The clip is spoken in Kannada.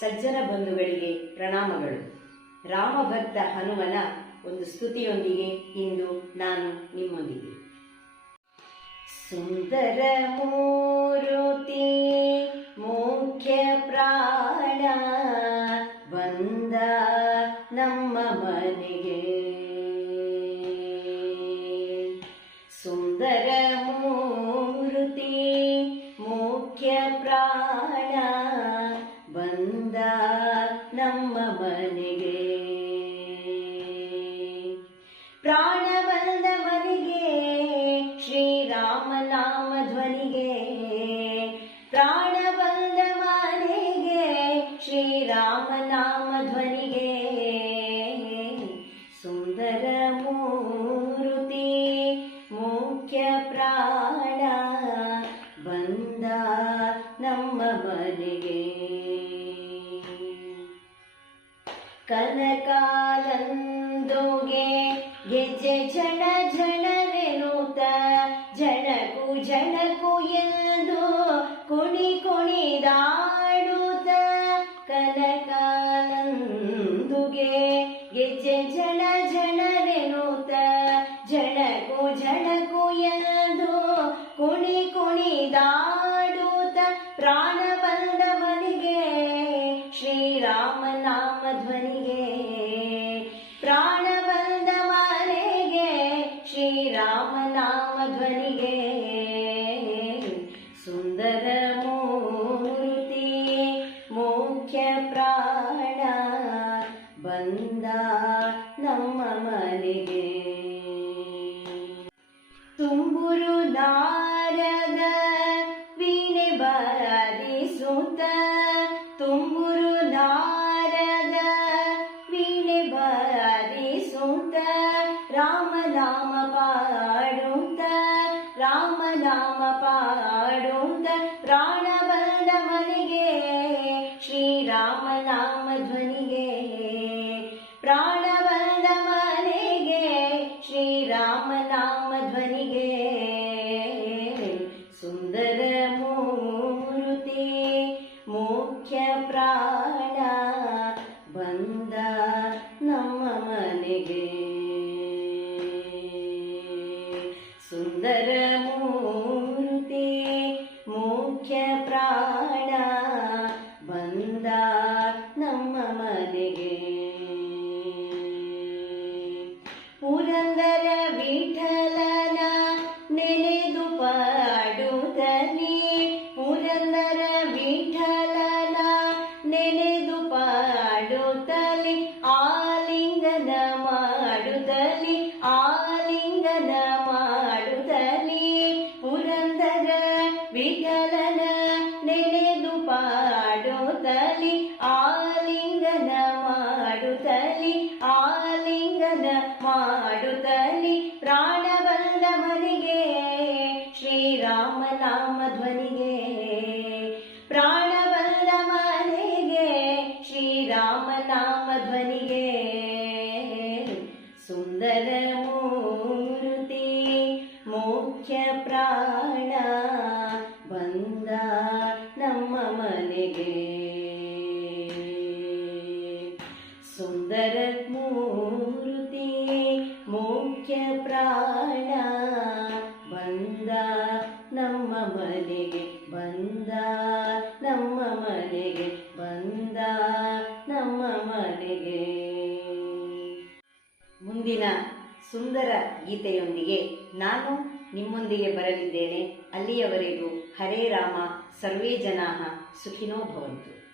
ಸಜ್ಜನ ಬಂಧುಗಳಿಗೆ ಪ್ರಣಾಮಗಳು. ರಾಮಭಕ್ತ ಹನುಮನ ಒಂದು ಸ್ತುತಿಯೊಂದಿಗೆ ಇಂದು ನಾನು ನಿಮ್ಮೊಂದಿಗೆ. ಸುಂದರ ಮೂರುತಿ ಮುಖ್ಯ ಪ್ರಾಣ ಬಂದ ನಮ್ಮ ಮನೆಗೆ. ಸುಂದರ ಮೂರುತಿ ಮುಖ್ಯ ಪ್ರಾಣ ಬಂದ ನಮ್ಮ ಮನೆಗೆ. ಪ್ರಾಣ ಬಂದ ಮನೆಗೆ ಶ್ರೀರಾಮ ನಾಮ ಧ್ವನಿಗೆ. ಪ್ರಾಣ ಬಂದ ಮನೆಗೆ ಶ್ರೀರಾಮ ನಾಮ ಧ್ವನಿಗೆ. ಸುಂದರ ಮೂರುತಿ ಮುಖ್ಯ ಪ್ರಾಣ ಬಂದ ನಮ್ಮ ಮನೆಗೆ. ಕನಕಾಲಂದೋಗೆ ಗೆಜ್ಜೆ ಝಣ ಝಣರೆನುತ ಝಣಕು ಝಣಕು ಎಂದು ಕುಣಿ ಕುಣಿದಾಡುತ್ತ. ಕನಕಾಲಂದುಗೆ ಗೆಜ್ಜೆ ಝಣ ಝಣರೆನುತ ಝಣಕು ಝಣಕು ಎಂದು ಕುಣಿ ಕುಣಿದಾಡುತ್ತ. ಪ್ರಾಣ ಬಂದ ಮನೆಗೆ ಶ್ರೀರಾಮ ನಾಮ ಧ್ವನಿಗೆ. ಪ್ರಾಣ ಬಂದ ಮನೆಗೆ ಶ್ರೀರಾಮ ನಾಮ ಧ್ವನಿಗೆ. ಸುಂದರ ಮೂರ್ತಿ ಮುಖ್ಯ ಪ್ರಾಣ ಬಂದ ನಮ್ಮ ಮನೆಗೆ. ತುಂಬುರು ನಾರದ ವೀಣೆ ಬಾರಿಸುತ್ತ. ತುಂಬುರು ನಾರದ ವೀಣೆ ಬಾರಿಸುತ್ತ. ರಾಮ ನಾಮ ಪಾಡುತ್ತ ರಾಮ ನಾಮ ಪಾಡುತ್ತ. ಪ್ರಾಣ ಬಂದ ಮನೆಗೆ ಶ್ರೀರಾಮ ನಾಮ ಧ್ವನಿಗೆ. ಪ್ರಾಣ ಬಂದ ಮನೆಗೆ ಶ್ರೀರಾಮ ನಾಮ ಧ್ವನಿಗೆ. ಸುಂದರ ಮೂರ್ತಿ ಮುಖ್ಯ ಪ್ರಾಣ ಬಂದ ನಮ್ಮ ಮನೆಗೆ. ಸುಂದರ ಮೂರ್ತಿ ಮುಖ್ಯ ಪ್ರಾಣ ಬಂದ ನಮ್ಮ ಮನೆಗೆ. ಪುರಂದರ ವಿಠಲನ ನೆನೆದು ಪಾಡುತ್ತಲೇ. ಪುರಂದರ ವಿಠಲನ ನೆನೆದು ಪಾಡುತ್ತಲೇ. ಆಲಿಂಗನ ಮಾಡುತ್ತಲೇ ಆಲಿಂಗನ ಮಾಡುತ್ತಲೇ. ಪುರಂದರ ವಿಠಲನ ನೆನೆದು ಪಾಡುತ್ತಲೇ ಆಲಿಂಗನ ಮಾಡುತ್ತಲೇ ಆಲಿಂಗನ ಮಾಡುತ್ತಲೇ. ಪ್ರಾಣ ಬಂದ ಮನೆಗೆ ಶ್ರೀರಾಮ ನಾಮ ಧ್ವನಿಗೆ. ಪ್ರಾಣ ಬಂದ ಮನೆಗೆ ಶ್ರೀರಾಮ ನಾಮ ಧ್ವನಿಗೆ. ಸುಂದರ ಮೂರ್ತಿ ಮುಖ್ಯ ಪ್ರಾಣ ಬಂದ ನಮ್ಮ ಮನೆಗೆ. ಸುಂದರ ಮೂರ್ತಿ ಮುಖ್ಯ ಪ್ರಾಣ ಬಂದ ನಮ್ಮ ಮನೆಗೆ. ಬಂದ ನಮ್ಮ ಮನೆಗೆ. ಬಂದ ನಮ್ಮ ಮನೆಗೆ. ಮುಂದಿನ ಸುಂದರ ಗೀತೆಯೊಂದಿಗೆ ನಾನು ನಿಮ್ಮೊಂದಿಗೆ ಬರಲಿದ್ದೇನೆ. ಅಲ್ಲಿಯವರೆಗೂ ಹರೇ ರಾಮ, ಸರ್ವೇ ಜನಾಃ ಸುಖಿನೋ ಭವಂತು.